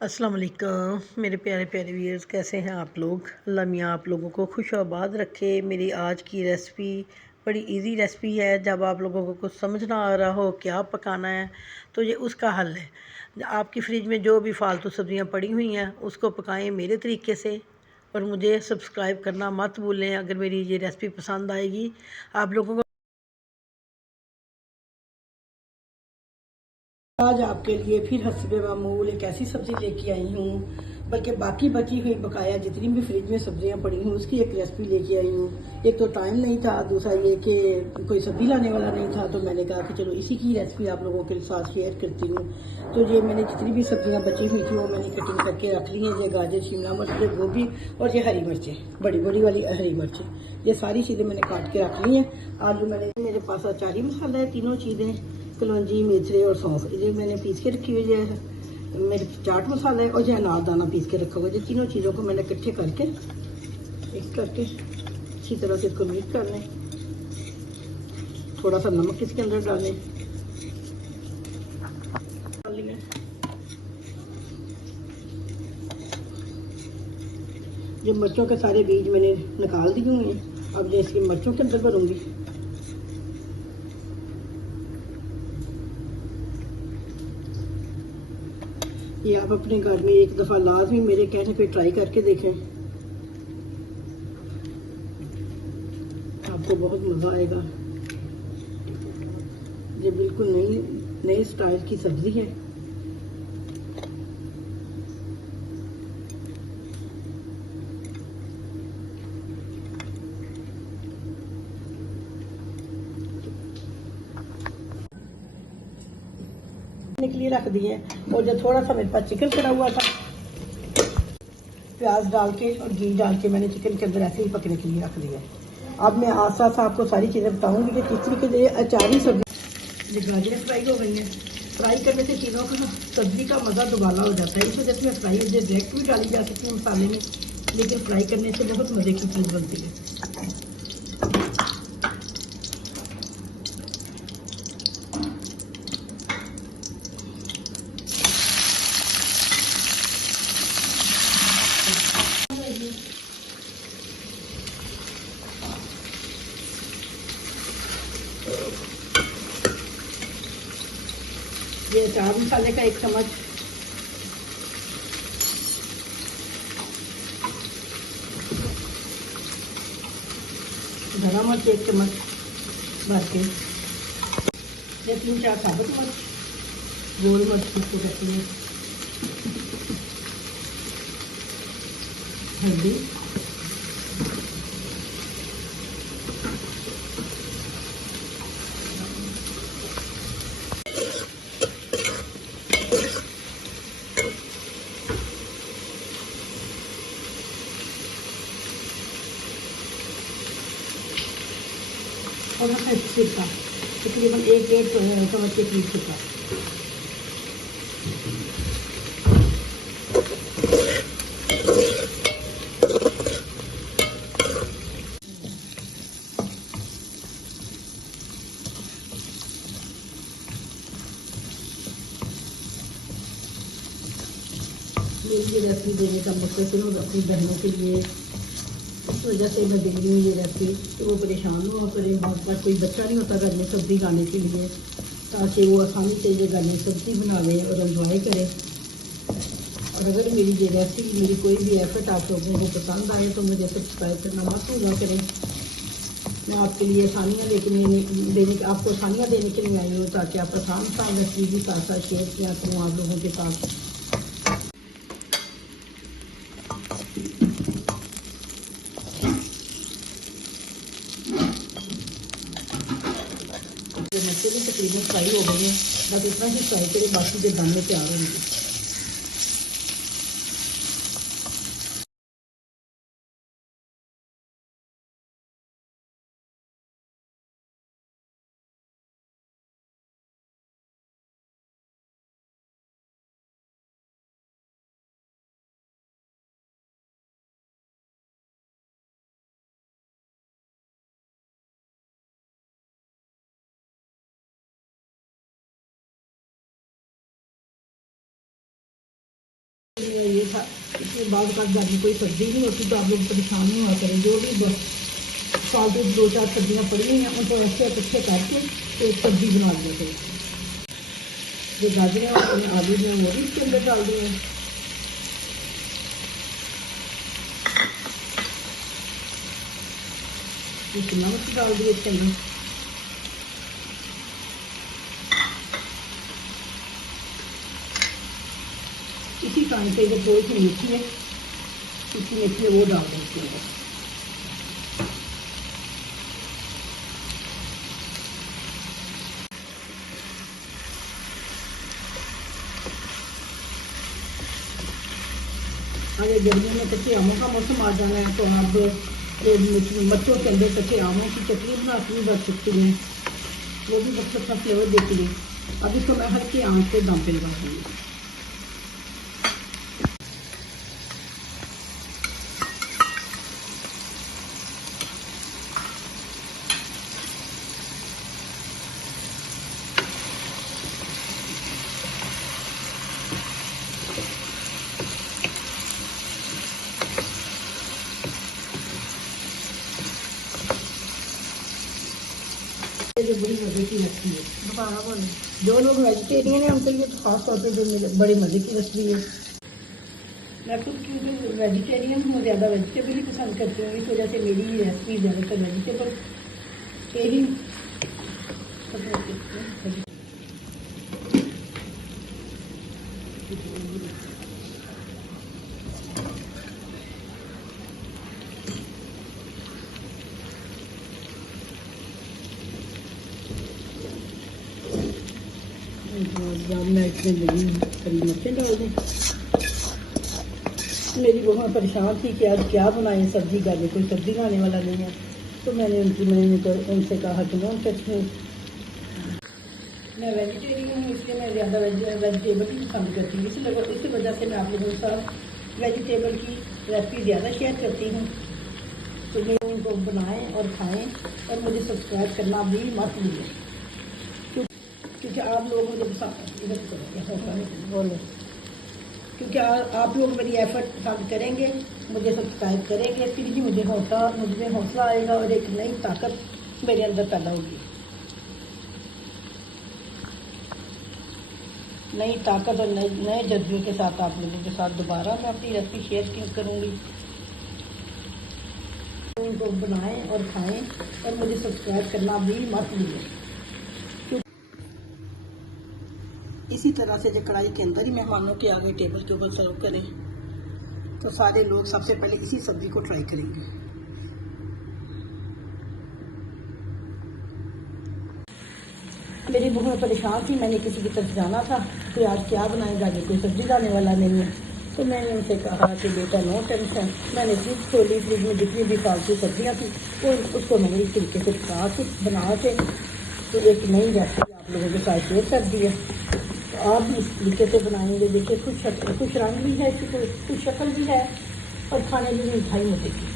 अस्सलाम वालेकुम मेरे प्यारे प्यारे व्यूअर्स, कैसे हैं आप लोग। अल्लाह मियाँ आप लोगों को खुश आबाद रखे। मेरी आज की रेसिपी बड़ी इजी रेसिपी है। जब आप लोगों को कुछ समझ ना आ रहा हो क्या पकाना है तो ये उसका हल है। आपकी फ्रिज में जो भी फालतू सब्ज़ियाँ पड़ी हुई हैं उसको पकाएं मेरे तरीके से। और मुझे सब्सक्राइब करना मत भूलें। अगर मेरी ये रेसिपी पसंद आएगी आप लोगों को। आज आपके लिए फिर हस्बे मामूल एक ऐसी सब्जी लेके आई हूँ, बल्कि बाकी बची हुई बकाया जितनी भी फ्रिज में सब्जियां पड़ी हुई उसकी एक रेसिपी लेके आई हूँ। एक तो टाइम नहीं था, दूसरा ये कि कोई सब्जी लाने वाला नहीं था, तो मैंने कहा कि चलो इसी की रेसिपी आप लोगों के साथ शेयर करती हूँ। तो ये मैंने जितनी भी सब्जियां बची हुई थी वो मैंने कटिंग करके रख ली हैं। ये गाजर, शिमला मिर्च, गोभी और ये हरी मिर्चें, बड़ी बड़ी वाली हरी मिर्चें, ये सारी चीज़ें मैंने काट के रख ली हैं। आलू मैंने, मेरे पास अचारी मसाला है, तीनों चीज़ें कलौंजी, मेथरे और सौंफ, ये मैंने पीस के रखी हुई है। मेरे चाट मसाला है और यह अनार दाना पीस के रखा हुआ है। ये तीनों चीज़ों को मैंने इकट्ठे करके मिक्स करके अच्छी तरह से इसको मिक्स कर लें। थोड़ा सा नमक इसके अंदर डालें। ये मिर्चों के सारे बीज मैंने निकाल दिए हुए हैं। अब मैं इसकी मिर्चों के अंदर भरूंगी। ये आप अपने घर में एक दफ़ा लाजमी मेरे कहने पे ट्राई करके देखें, आपको बहुत मज़ा आएगा। ये बिल्कुल नई नए स्टाइल की सब्ज़ी है। के लिए रख दिए। और जब थोड़ा सा मेरे पास चिकन पड़ा हुआ था, प्याज डाल के और घी डाल के मैंने चिकन के अंदर ऐसे ही पकने के लिए रख दिया। अब मैं आस पास आपको सारी चीज़ें बताऊंगी कि किस तरीके से अचारी सब्जी। ये गाजरें फ्राई हो गई हैं। फ्राई करने से चीज़ों का सब्जी का मज़ा दुबाला हो जाता है। इस वजह से मैं फ्राई डायरेक्ट भी डाली जा सकती है मसाले में, लेकिन फ्राई करने से बहुत मज़े की चीज़ बनती है। ये चाट मसाले का 1 चम्मच, धना मिर्च 1 चम्मच भर के, ये 3-4 साबुत मिर्च, गोल मिर्च जिसको कहते हैं, हल्दी, और सिरका तकरीबन 1-1.5 चम्मच के करीब सिरका। मेरी ये रेसिपी देने का मकसद सिर्फ अपनी बहनों के लिए, इस वजह से मैं दे रही हूँ ये रेसिपी, तो वो परेशान ना करें। बहुत बार कोई बच्चा नहीं होता घर में सब्ज़ी खाने के लिए, ताकि वो आसानी से ये घर में सब्ज़ी बना लें और एंजॉय करें। और अगर मेरी ये रेसिपी, मेरी कोई भी एफर्ट आप लोगों को पसंद आए तो मुझे सब्सक्राइब करना मत भूला करें। मैं आपके लिए आसानियाँ आपको आसानियाँ देने के लिए आई हूँ, ताकि आप आसान रेसिपी भी साथ साथ शेयर किया करूँ आप लोगों के साथ। जो मिर्चें भी तकरीबन फ्राई हो गई हैं, बस इतना ही फ्राई करें, बाकी के दाने तैयार होंगे। कि बाद का घर में कोई सब्जी नहीं होती तो आप लोग परेशान नहीं हुआ करें। जो भी फालतू 2-4 सब्जियाँ पड़ी हुई हैं उनको अच्छे अच्छे करके तो सब्जी बना लिया करें। जो गाजरें और आलू जो हैं वो भी इसके अंदर डाल दिए हैं। शिमला मिर्च डाल दिए इसके अंदर। इसी टाइम पे जो थोड़ी सी मेथी है, इसकी मेथी है वो डाल दें इसके अंदर। अगर गर्मी में कच्चे आमों का मौसम आ जाना है तो आप बच्चों के अंदर कच्चे आमों की चटनी बना के भी बच सकती हैं, वो भी बहुत अच्छा फ्लेवर देती है। अब इसको मैं हल्की आंच पे दम पे लगा दूँगी। ये बड़ी मज़े की रेसिपी है। दोबारा बोलें। जो लोग वेजिटेरियन हैं उनके लिए तो खास तौर पे जो बड़ी मज़े की रेसिपी है। मैं खुद क्योंकि वेजिटेरियन हूँ, ज़्यादा वेजिटेबल ही पसंद करती हूँ, इस वजह से मेरी रेसिपी ज़्यादातर वेजिटेबल के ही मैं इसमें लगी करी मिर्चें डाल दें। मेरी बहू परेशान थी कि आज क्या बनाए सब्जी का, कोई सब्जी खाने वाला नहीं है, तो मैंने उनसे कहा कि नॉन वेज हूँ, मैं वेजिटेरियन हूँ, इसलिए मैं ज़्यादा वेजिटेबल ही पसंद करती हूँ। इसी वजह से मैं आप लोगों के साथ वेजिटेबल की रेसिपी ज़्यादा शेयर करती हूँ। तो मैं उनको बनाएं और खाएं और मुझे सब्सक्राइब करना भी मत भूलें, क्योंकि आप लोग मुझे बोलो क्योंकि आप लोग मेरी एफर्ट पसंद करेंगे, मुझे सब्सक्राइब करेंगे, फिर ही मुझे हौसला आएगा और एक नई ताकत मेरे अंदर पैदा होगी। नई ताकत और नए जज्बे के साथ आप लोगों के साथ दोबारा मैं अपनी रेसिपी शेयर करूँगी। उनको बनाएं और खाएं और मुझे सब्सक्राइब करना भी मत भूलें। इसी तरह से जो कढ़ाई के अंदर ही मेहमानों के आगे टेबल के ऊपर सर्व करें तो सारे लोग सबसे पहले इसी सब्जी को ट्राई करेंगे। मेरी बहू परेशान थी, मैंने किसी की तरफ जाना था कि आज क्या बनाएगा, कोई सब्जी लाने वाला नहीं है, तो मैंने उनसे कहा कि बेटा नो टेंशन, मैंने फ्रिज खोली, फ्रिज में जितनी भी फालतू सब्जियाँ थी वो उसको मैंने इस तरीके से बना के तो एक नई रेसिपी आप लोगों के साथ शेयर कर दी है। आप भी इस तरीके से बनाएंगे। देखिए कुछ रंग भी है, कुछ शक्ल भी है और खाने में भी मिठाई मिलेगी।